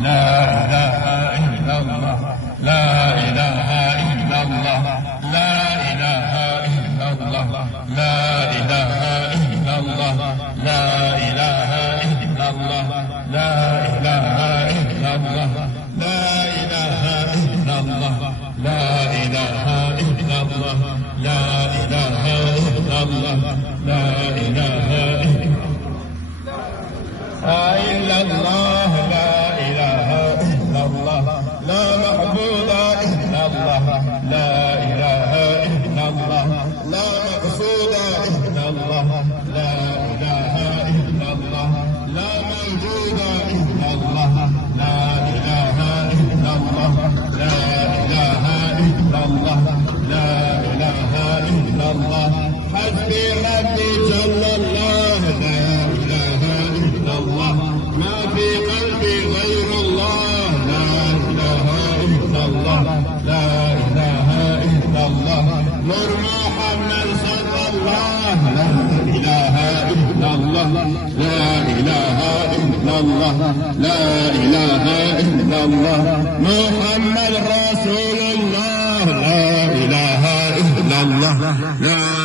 لا إله إلا الله لا إله إلا الله لا إله إلا الله لا إله إلا الله لا إله إلا الله لا إله إلا الله لا إله إلا الله لا إله إلا الله لا إله إلا الله لا إله إلا الله لا إله إلا الله لا معبود إلا الله لا إله إلا الله لا مقصود إلا الله لا إله إلا الله لا موجود إلا الله لا إله إلا الله لا إله إلا الله لا إله إلا الله حسبي ربي جل الله لا إله إلا الله ما في قلبي غير الله لا إله إلا الله لا إله إلا الله نور محمد صلى الله لا إله إلا الله لا إله إلا الله لا إله إلا الله محمد رسول الله لا إله إلا الله لا